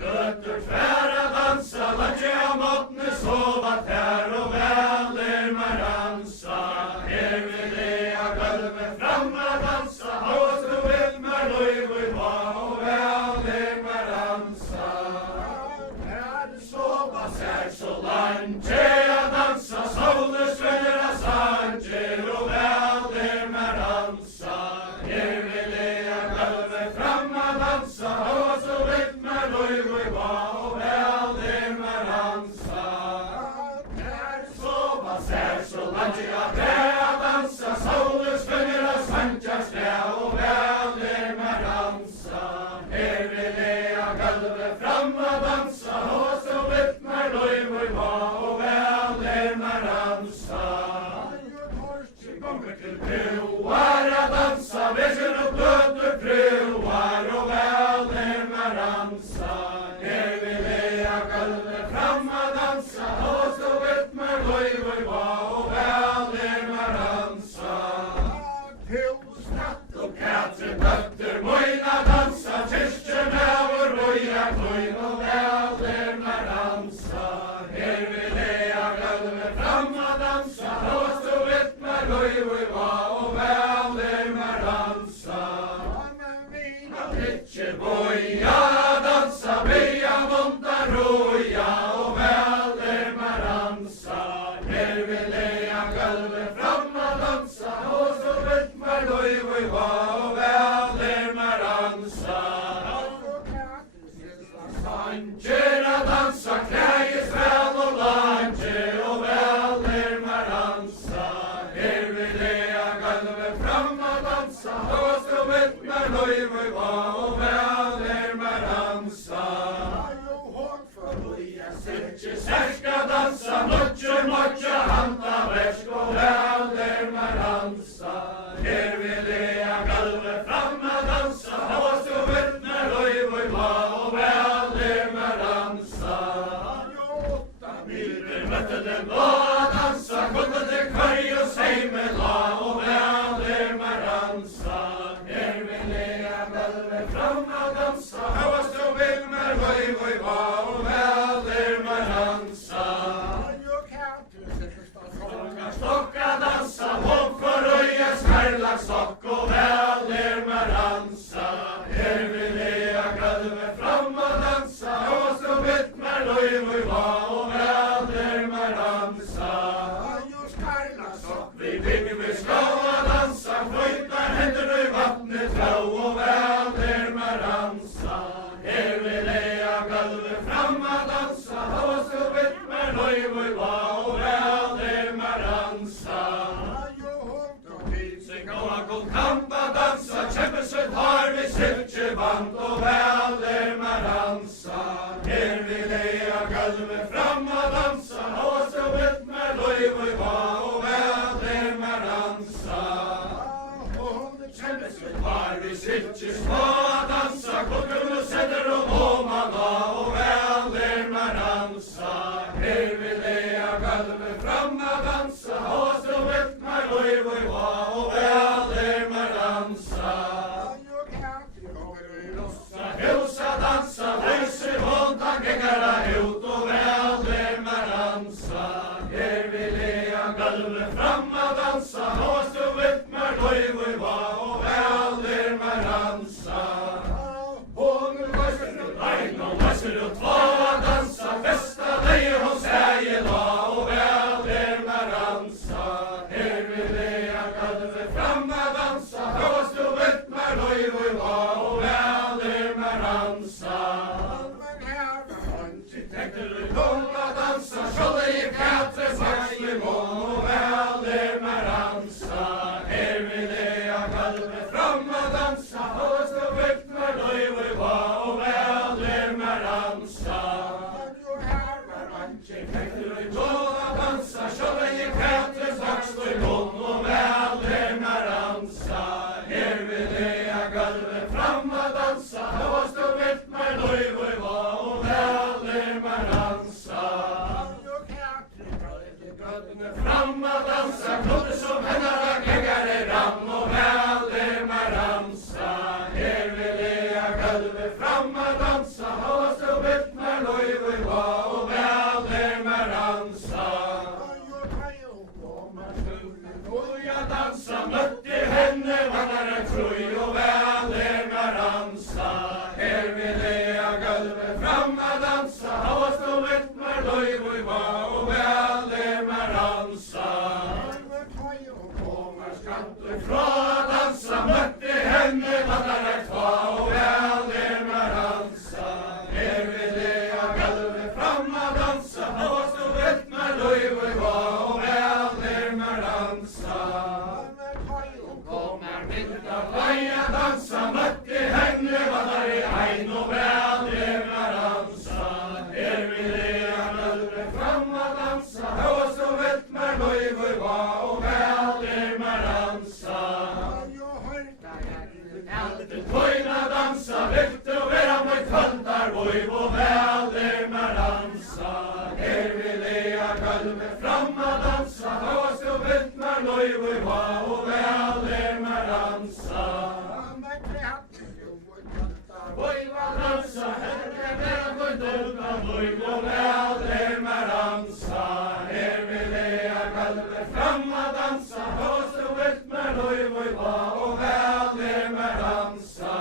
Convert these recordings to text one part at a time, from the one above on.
Götter tvära dansa, latja måttne sova tär och väl maransa. Her vill jag gulve framma dansa, hos du vill mer löjv och va och väl maransa. Här sova sär så lantje jag dansa, soles vänner sanje och väl maransa. Her vill jag gulve framma dansa, hos du vill mer löjv och va och väl maransa. Här sova sär så lantje jag dansa, soles vänner sanje och väl maransa. Her vill jag gulve framma dansa, hos du vill mer löjv och va och väl maransa. Kommer till prövar att dansa, vägen och blöder prövar och väl maransa. Her vill jag gulve framma dansa, hos du vill mer löjv och va och väl maransa. Och Katrin dötter mojna dansa, kyrkjen över roja klöjn och väl maransa. Her vill jag gulve framma dansa, hos du vill mer löjv och va och väl maransa. Vitcher boja dansa, beja monta roja och väl maransa. Her vill jag gulve framma dansa, hos du vill mer löjv och va och väl maransa. Sanjera dansa, kläjes väl och lanje och väl maransa. Her vill jag gulve framma dansa, hos du vill mer löjv och va och väl maransa. Särska dansa, nutje hanta värsk och väl maransa. Her vill jag gulve framma dansa, hos du vill mer löjv och va och väl maransa. Bilder mötte den blåa dansa, kunde det kvarg och säg med la och väl maransa. Her vill jag gulve framma dansa, hos du vill mer löjv och va och väl maransa. Stocka dansa, hopp för röja, skärlacksock och väl maransa. Her vill jag gulve framma dansa, hos du vill mer löjv och va och väl maransa. Vi bygger med skava dansa, flyttar händer i vattnet, trå och väl maransa. Her vill jag gulve framma dansa, hos du vill mer löjv och va och väl maransa. Kampa dansa, kämpesöt har vi silkeband och väl maransa. Her vill jag gulve framma dansa, hos du vill mer löjv och va och väl maransa. Kämpesöt har vi silkeband dansa, klockan och sätter och måmanna och väl maransa. Her vill jag gulve framma dansa, hos du vill mer löjv och va och väl maransa. Husa dansa, löser hånda gängara ut och väl maransa. Her vill jag gulve framma dansa, hos du vill mer löjv och va och väl maransa. Hon löser ut tvåa dansa, festa dig hos äge la och väl maransa. Her vill jag gulve framma dansa, hos du vill mer löjv och va och väl maransa. Tänkte du komma dansa, skjolde i Katrin vaxlig mån och väl maransa. Her vill jag gulve framma dansa, hos du vill mer löjv och va och väl maransa. Tänkte du komma dansa, skjolde i Katrin vaxlig mån och väl maransa. Her vill jag gulve framma dansa, hos du vill mer løy vi var, og vel mer dansa. Kommer skatt fra dansa, møtte henne, vattnar tva, og vel mer dansa. Vi det av gulvet fram og dansa, og så vet mer løy vi var, og vel mer dansa. Kommer mitt av leia dansa, møtte henne, vattnar ein, og vel mer dansa. Vi det av gulvet fram og dansa, og så vet mer løy vi var, og vel mer dansa. Tøyna dansa, lyft og vera mot kvöldar, voi og vel mer dansa. Vi det av gulvet fram og dansa, og så vet mer løy vi var, og vel mer dansa. Voi var dansa, herre vera mot kvöldar, voi og vel mer dansa. Vi det av gulvet fram og dansa, og så vet mer løy vi var, og vel mer dansa.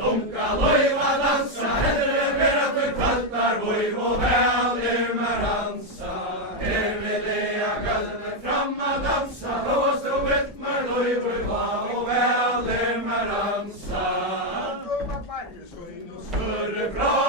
Dunka løyva dansa, herre vera til kvöldar, voi og vel mer dansa. Vi det av gulvet fram og dansa, og så vet mer løy vi var, og vel mer dansa. Større bra